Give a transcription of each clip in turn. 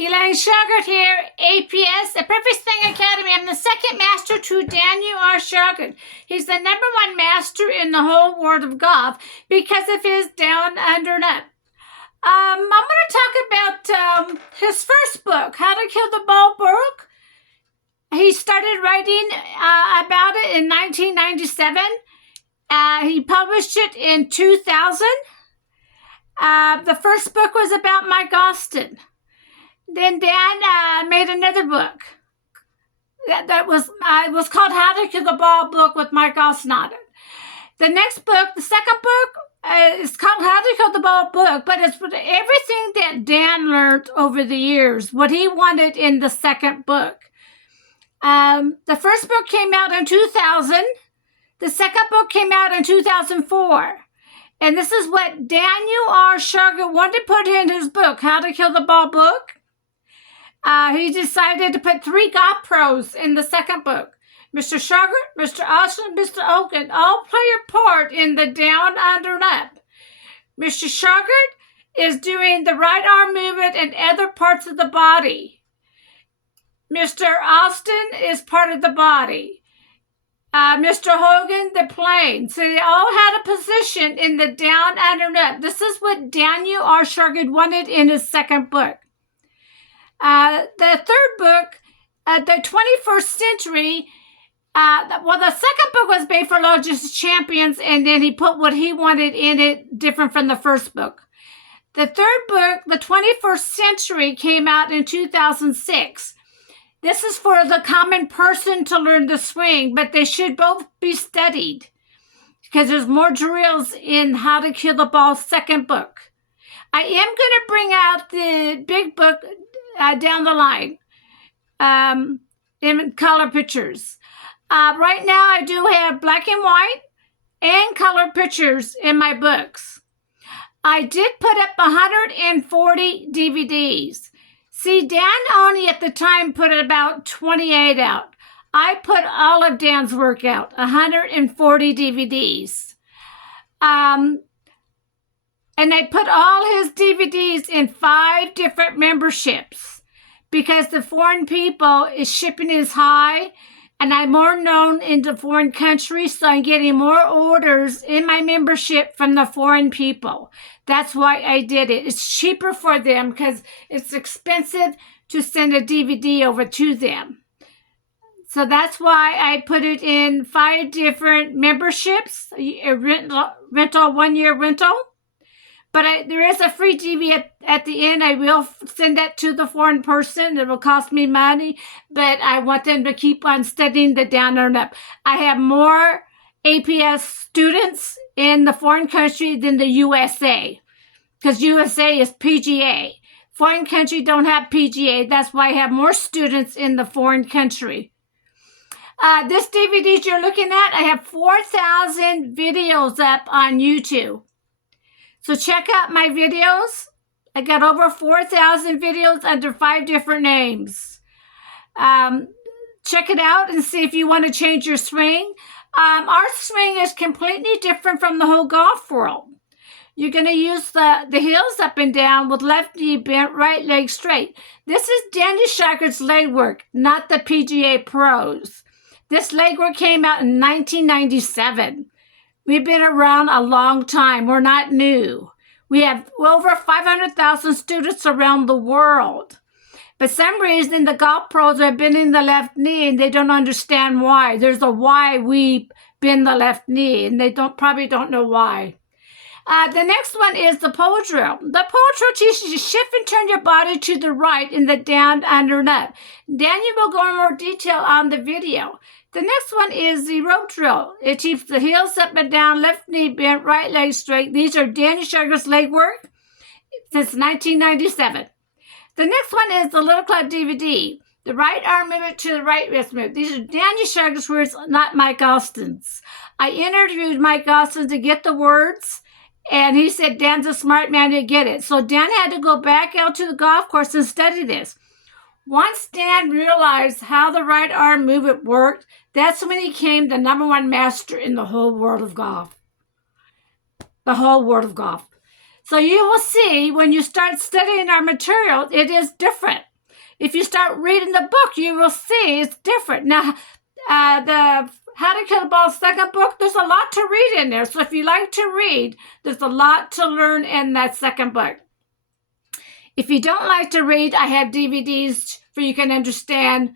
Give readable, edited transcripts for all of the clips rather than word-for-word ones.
Elaine Shauger here, APS, the Perfect Swing Academy. I'm the second master to Daniel R. Shauger. He's the #1 master in the whole world of golf because of his down, under, and up. I'm going to talk about his first book, How to Kill the Ball Book. He started writing about it in 1997. He published it in 2000. The first book was about Mike Austin. Then Dan made another book that was called How to Kill the Ball Book with Mike Austin on it. The next book, the second book, is called How to Kill the Ball Book, but it's everything that Dan learned over the years, what he wanted in the second book. The first book came out in 2000. The second book came out in 2004. And this is what Daniel R. Shauger wanted to put in his book, How to Kill the Ball Book. He decided to put 3 golf pros in the second book. Mr. Shauger, Mr. Austin, Mr. Oken all play a part in the down, under, and up. Mr. Shauger is doing the right arm movement and other parts of the body. Mr. Austin is part of the body. Mr. Hogan, the plane. So they all had a position in the down, under, and up. This is what Daniel R. Shauger wanted in his second book. The third book, the 21st century, the second book was made for largest champions, and then he put what he wanted in it, different from the first book. The third book, the 21st century, came out in 2006. This is for the common person to learn the swing, but they should both be studied because there's more drills in How to Kill the Ball second book. I am going to bring out the big book down the line in color pictures. Right now I do have black and white and color pictures in my books. I did put up 140 DVDs. See, Dan only at the time put about 28 out. I put all of Dan's work out, 140 DVDs. And I put all his DVDs in 5 different memberships because the foreign people is shipping is high and I'm more known in the foreign countries, so I'm getting more orders in my membership from the foreign people. That's why I did it. It's cheaper for them because it's expensive to send a DVD over to them. So that's why I put it in 5 different memberships, a rental 1-year rental. But there is a free DVD at the end. I will send that to the foreign person. It will cost me money, but I want them to keep on studying the down and up. I have more APS students in the foreign country than the USA, because USA is PGA. Foreign country don't have PGA. That's why I have more students in the foreign country. This DVD you're looking at, I have 4,000 videos up on YouTube. So check out my videos. I got over 4,000 videos under 5 different names. Check it out and see if you want to change your swing. Our swing is completely different from the whole golf world. You're going to use the heels up and down with left knee bent, right leg straight. This is Daniel Shauger's leg work, not the PGA pros. This leg work came out in 1997. We've been around a long time. We're not new. We have over 500,000 students around the world. But some reason the golf pros are bending the left knee and they don't understand why. There's a why we bend the left knee and they probably don't know why. The next one is the pole drill. The pole drill teaches you to shift and turn your body to the right in the down, under, and up. Daniel will go in more detail on the video. The next one is the rope drill. It keeps the heels up and down, left knee bent, right leg straight. These are Daniel Shauger's leg work since 1997. The next one is the Little Club DVD. The right arm movement to the right wrist move. These are Daniel Shauger's words, not Mike Austin's. I interviewed Mike Austin to get the words, and he said Dan's a smart man to get it. So Dan had to go back out to the golf course and study this. Once Dan realized how the right arm movement worked, that's when he became the #1 master in the whole world of golf. The whole world of golf. So you will see when you start studying our material, it is different. if you start reading the book, you will see it's different. Now, the How to Kill a Ball second book, there's a lot to read in there. So if you like to read, there's a lot to learn in that second book. If you don't like to read, I have DVDs for you can understand.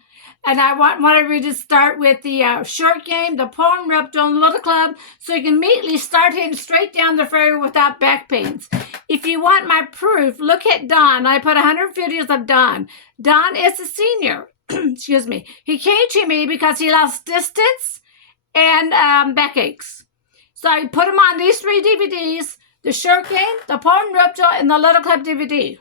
And I want to to start with the short game, the poem ripped on Little Club, so you can immediately start hitting straight down the fairway without back pains. If you want my proof, look at Don. I put 100 videos of Don. Don is a senior. Excuse me. He came to me because he lost distance and backaches. So I put him on these 3 DVDs, the short game, the poem ripped and the Little Club DVD.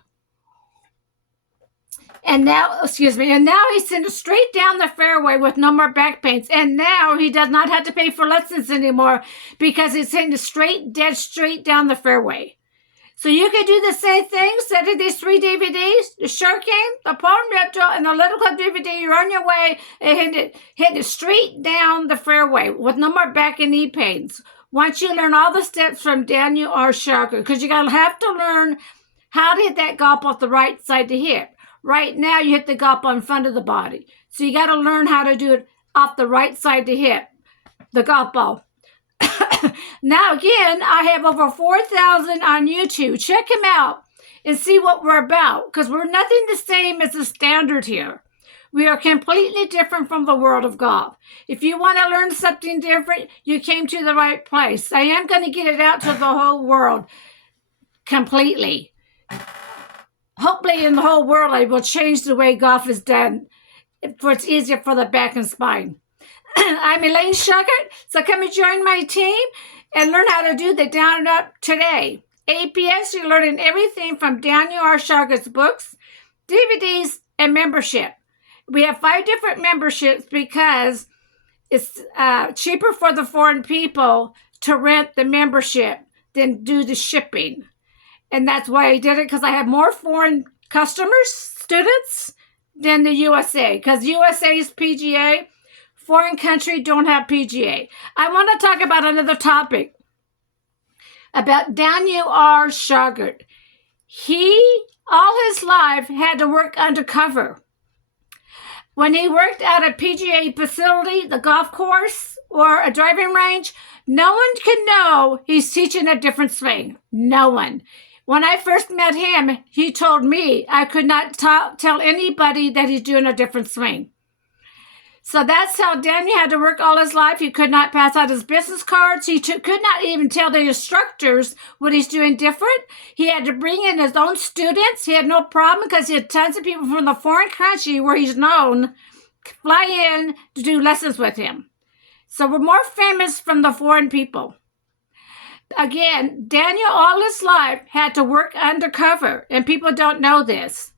And now, and now he's sitting straight down the fairway with no more back pains. And now he does not have to pay for lessons anymore because he's hitting dead straight down the fairway. So you can do the same thing, setting these 3 DVDs, the short game, the poem ripped and the Little Club DVD. You're on your way and hitting it straight down the fairway with no more back and knee pains. Once you learn all the steps from Daniel R. Shauger, because you're going to have to learn how to hit that golf off the right side to hit. Right now, you hit the golf ball in front of the body. So you got to learn how to do it off the right side to hit the golf ball. Now, again, I have over 4,000 on YouTube. Check him out and see what we're about, because we're nothing the same as the standard here. We are completely different from the world of golf. If you want to learn something different, you came to the right place. I am going to get it out to the whole world completely. Hopefully in the whole world, I will change the way golf is done, for it's easier for the back and spine. I'm Elaine Shauger, so come and join my team and learn how to do the down and up today. APS, you're learning everything from Daniel R. Shauger's books, DVDs, and membership. We have 5 different memberships because it's cheaper for the foreign people to rent the membership than do the shipping. And that's why I did it, because I have more foreign customers, students, than the USA. Because USA is PGA. Foreign country don't have PGA. I want to talk about another topic. About Daniel R. Shauger. He, all his life, had to work undercover. When he worked at a PGA facility, the golf course, or a driving range, no one could know he's teaching a different swing. No one. When I first met him, he told me I could not tell anybody that he's doing a different swing. So that's how Daniel had to work all his life. He could not pass out his business cards. He could not even tell the instructors what he's doing different. He had to bring in his own students. He had no problem because he had tons of people from the foreign country where he's known fly in to do lessons with him. So we're more famous from the foreign people. Again, Daniel all his life had to work undercover, and people don't know this.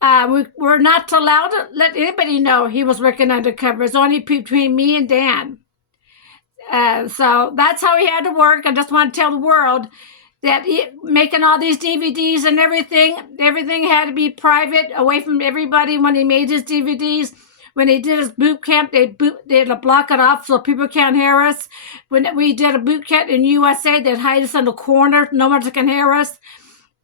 We're not allowed to let anybody know he was working undercover. It's only between me and Dan. So that's how he had to work. I just want to tell the world that making all these DVDs and everything had to be private, away from everybody when he made his DVDs. When he did his boot camp, they had to block it off so people can't hear us. When we did a boot camp in USA, they'd hide us in the corner. No one can hear us.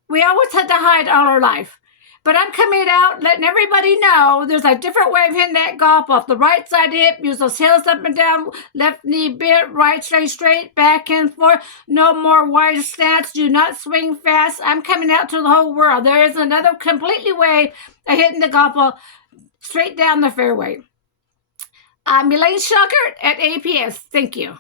We always had to hide all our life. But I'm coming out, letting everybody know there's a different way of hitting that golf off the right side hip. Use those heels up and down, left knee bent, right straight, back and forth. No more wide stance. Do not swing fast. I'm coming out to the whole world. There is another completely way of hitting the golf ball straight down the fairway. I'm Elaine Shauger at APS. Thank you.